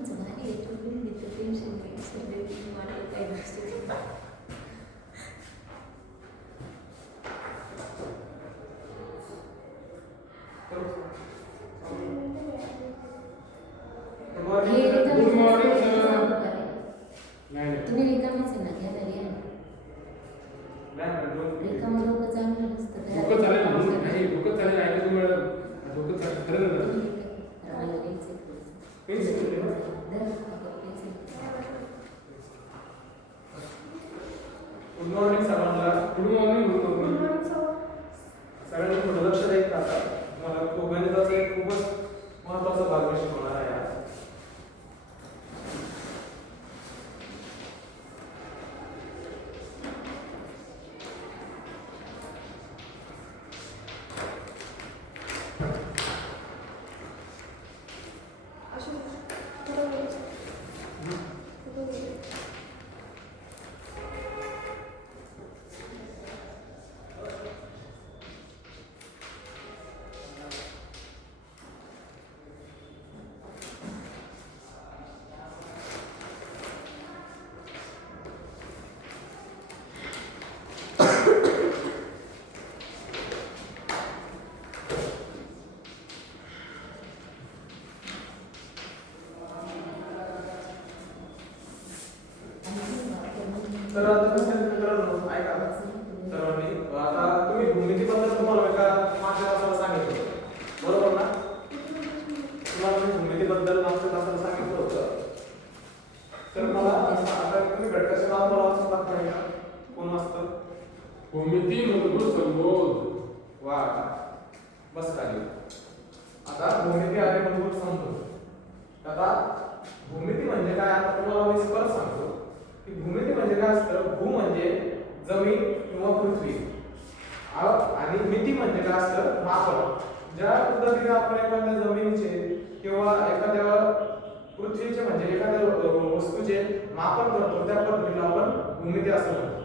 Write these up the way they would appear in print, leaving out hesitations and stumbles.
तुमचं भारी आहे, तुम्ही घेतलं टेन्शन नाही, सगळे तुम्हाला काही नसते. तुम्ही रिकामीच आहे ना, घ्या तरी आहे ना. रिकामं डोकं चांगलं नसतं. डोकं चालेल म्हणून नाही, डोकं चालेल ऐका तुम्ही डोकं चालेल खरं ना. मला घ्यायचं पेन्सिल गुड मॉर्निंग सर्वांना. गुड मॉर्निंग म्हणतो मी. सगळ्यांनी थोडं लक्ष द्यायचं आता. मला तो गणिताचा एक खूपच महत्त्वाचा भाग मी शिकवणार आहे आज. तर आता कसं मित्रांनो ऐका सर्वांनी, आता तुम्ही भूमितीबद्दल तुम्हाला एका मागच्या तासाला सांगितलं बरोबर ना. तुम्हाला मी भूमितीबद्दल मागच्या तासाला सांगितलं होतं. तर मला आता तुम्ही घटकाचे नाव मला वाचून दाखवा का कोण असतं. भूमिती मूलभूत संबोध. वा बस खाली. आता भूमिती आहे मूलभूत संबोध. आता भूमिती म्हणजे काय आता तुम्हाला मी परत सांगतो की भूमिती म्हणजे काय असतं. भू म्हणजे जमीन किंवा पृथ्वी आणि मिती म्हणजे काय असतं. मापन. ज्या पद्धतीने आपण एखाद्या जमिनीचे किंवा एखाद्या पृथ्वीचे म्हणजे एखाद्या वस्तूचे मापन करतो त्या पद्धतीने आपण भूमिती असं म्हणतो.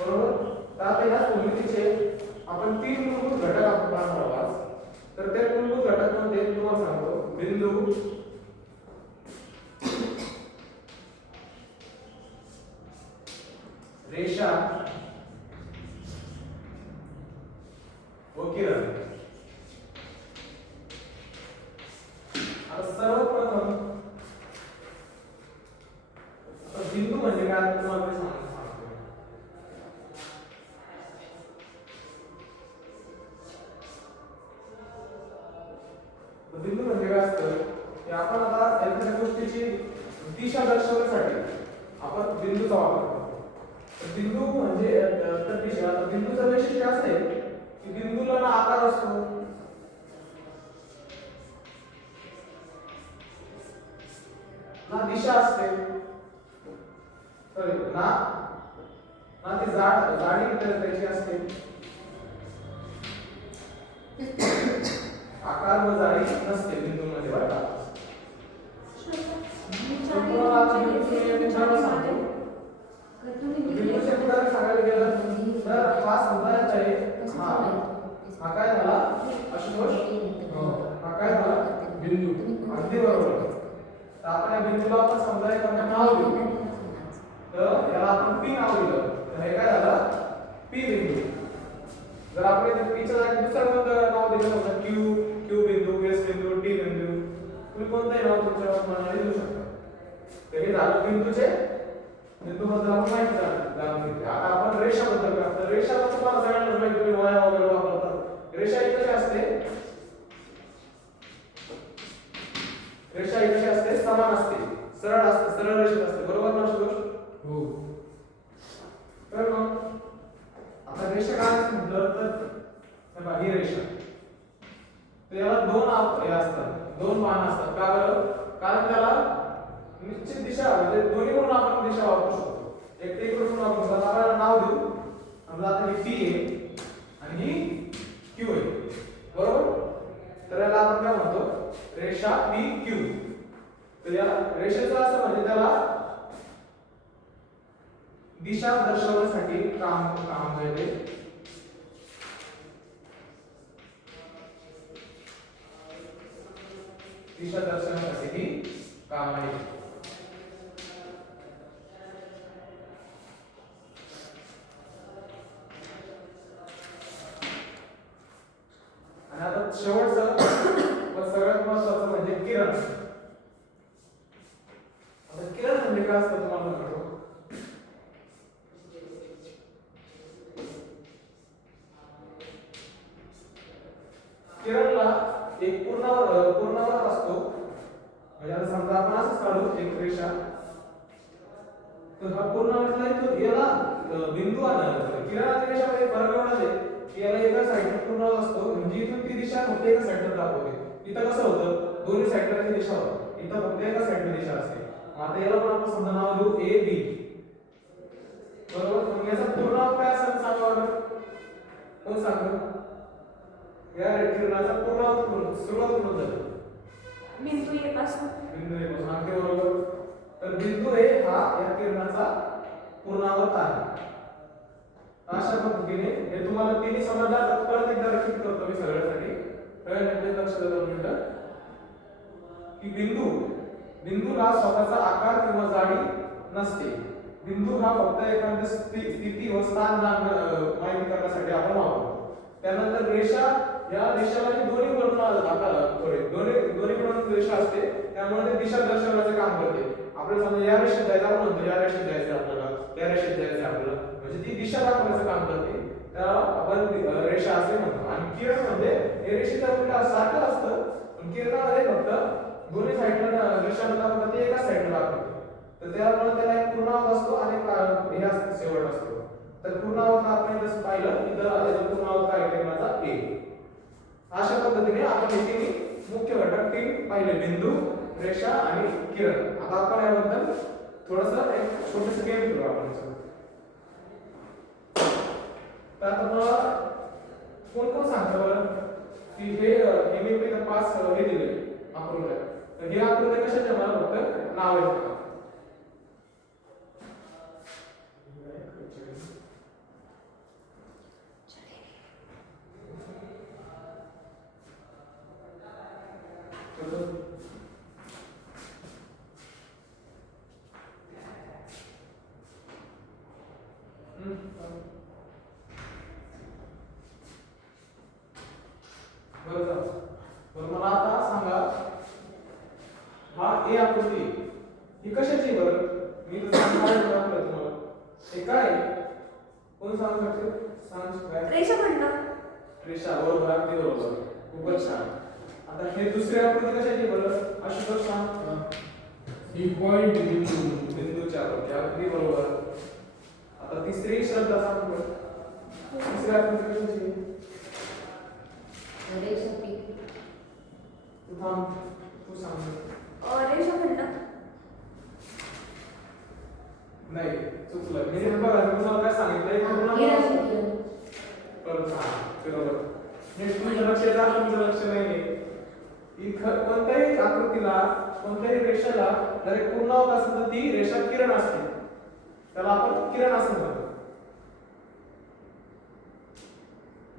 बरोबर. तर आता या भूमितीचे आपण 3 मूलभूत घटक आपण पाहणार आहोत. तर ते मूलभूत घटक म्हणजे तुम्हाला सांगतो. बिंदू, रेषा व किरण. आता सर्वप्रथम बिंदू म्हणजे काय तुम्हाला मी सांगतो. बिंदू म्हणजे काय असतं की आपण आता एखाद्या गोष्टीची दिशा दर्शवण्यासाठी आपण बिंदूचा वापर करतो. तर बिंदू म्हणजे तर दिशा. बिंदूचं वैशिष्ट्य असते की बिंदूला ना आकार असतो ना दिशा असते. सॉरी ना ना ती जाडी त्याची असते. आकार व जाडी नसते बिंदूमध्ये बरं का. बिंदूचे उदाहरण सांगायला गेलं तर हा समुदायाचा आहे. हा काय झाला आशुतोष. हा काय झाला बिंदू. अगदी बरोबर. तर आपण या बिंदूला आपण समुदाय करण्यात नाव दिलं. तर याला आपण पी नाव दिलं. तर हे काय झालं पी बिंदू. जर आपण इथे पीच्या जागी दुसरं कोणतं नाव दिलं होतं क्यू बिंदू, एस बिंदू, टी बिंदू, तुम्ही कोणतंही नाव तुमच्या मनाने देऊ शकता. तर हे झालं बिंदूचे. बिंदूबद्दल आपण माहिती जाणून घेतली. आता आपण रेषाबद्दल काय तर रेषा तुम्हाला सगळ्यांना माहिती तुम्ही वह्या वगैरे वापरतात. रेषा ही कशी असते. रेषा ही कशी असते समान असते, सरळ असते, सरळ रेषेत असते. बरोबर ना सुदोष. हो. तर मग आता रेषा काय म्हटलं तर ही रेषा. तर याला दोन हे असतात, दोन बाण असतात. का बरं. कारण त्याला निश्चित दिशा म्हणजे दोन्ही म्हणून आपण दिशा वापरू शकतो. एक ते करून आपण स्वतःला नाव देऊ. समजा आता ही टी आहे आणि ही क्यू आहे. बरोबर. तर याला आपण काय म्हणतो रेषा पी क्यू. तर या रेषेचं असं म्हणजे त्याला दिशा दर्शवण्यासाठी काम करते. दिशा दर्शवण्यासाठी ही काम आहे. आणि आता शेवटचं पण सगळ्यात महत्त्वाचं म्हणजे किरण. आता किरण म्हणजे काय असतं तुम्हाला सांगतो. किरणला एक पूर्णावर असतो. म्हणजे आता समजा आपण असंच काढू एक रेषा, तर हा पूर्णावरला इथून याला बिंदू आणि किरण आणि रेषामध्ये फरक एवढाच आहे की याला एका साईडला पूर्णावर असतो, म्हणजे इथून ती दिशा फक्त एका साईडला दाखवते. इथं कसं होतं, दोन्ही साईडला ती दिशा होती, इथं फक्त एका साईडला दिशा असते. आता याला पण आपण समजा नाव देऊ ए बी, बरोबर. मग याचा पूर्णावर काय असेल सांगा बरं, कोण सांगतो. या किरणाचा पूर्णावर सुरुवात कुठून झाली, बिंदू ए पासून. बिंदू ए पासून, अगदी बरोबर. तर बिंदू ए हा या किरणाचा पूर्णावत आहे. अशा पद्धतीने हे तुम्हाला तिन्ही समजलं. तर परत एकदा रिपीट करतो मी सगळ्यासाठी, सगळ्यांनी लक्ष द्या 2 मिनिटं. की बिंदूला स्वतःचा आकार किंवा जाडी नसते. बिंदू हा फक्त एखाद्या स्थिती व स्थान माहिती करण्यासाठी आपण वापरतो. त्यानंतर रेषा, या रेषेला दोन्ही कडून रेषा असते, त्यामुळे ते दिशा दर्शवण्याचं काम करते. आपल्याला समजा या रेषेत जायचं, आपण म्हणतो या रेषेत जायचं आपल्याला, या रेषेत जायचं आपल्याला, म्हणजे ती दिशा दाखवण्याचं काम करते, त्याला आपण रेषा असे म्हणतो. आणि किरण म्हणजे हे रेषेच्या उलट सारखं असतं, पण किरणामध्ये फक्त दोन्ही साईडला रेषा दाखवतात, ते एका साईडला दाखवते. तर त्यामुळे त्याला एक पूर्णावत असतो आणि हे असतं शेवट असतो. तर पूर्णावत आपण जसं पाहिलं इथं याचा पूर्णावत काय किरणाचा ए. अशा पद्धतीने आपण हे तिन्ही मुख्य घटक 3 पाहिले, बिंदू, रेषा आणि किरण. आता आपण याबद्दल थोडंसं एक छोटंसं गेम करू आपण. तर आता मला कोण सांगतं बरं की हे मी 5 हे दिले आकृत्या, तर हे आकृत्या कशाच्या मला फक्त नाव आहे. बरं मला आता सांगा, हा ए आकृती ही कशाची बरं, मी तर सांगणार तुम्हाला. हे काय, कोण सांगू शकते, सांग काय. रेषाखंड. रेषा, बरोबर, अगदी बरोबर, खूपच छान. आता हे दुसरी आकृती कशाची बरं, आशुतोष सांग. ही पॉइंट बिंदू. बिंदूच्या आकृती, अगदी बरोबर. आता तिसरी श्रद्धा सांग बरं, तिसरी आकृती कशाची. रेषा पी. तू सांग. रेषाखंड. नाही, चुकलं. मी बघा तुम्हाला काय सांगितलं, किरण. परत बरोबर. तुमचं लक्ष येतं, तुमचं लक्ष नाही. कोणत्याही आकृतीला, कोणत्याही रेषेला जर एक पूर्णावत असेल तर ती रेषा किरण असते, त्याला आपण किरण असं म्हणतो.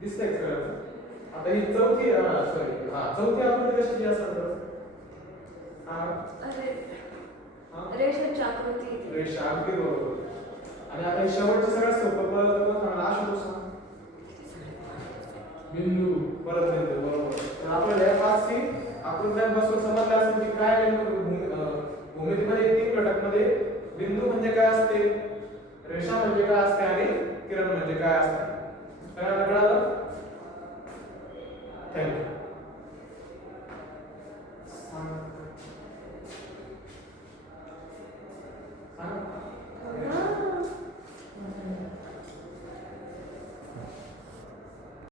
दिसतंय सगळं. आता ही चौथी आकृती कशाची असेल तर रेषाची आकृती. रेषा, अगदी बरोबर. आणि आता शेवटचं सगळ्यात सोपं परत कोण सांगणार, आशुतोष सांग. बिंदू. परत बिंदू, बरोबर. तर आपल्याला या 5 आकृत्यांपासून समजलं असेल की काय भूमितीमध्ये 3 घटकमध्ये बिंदू म्हणजे काय असते, रेषा म्हणजे काय असते आणि किरण म्हणजे काय असते.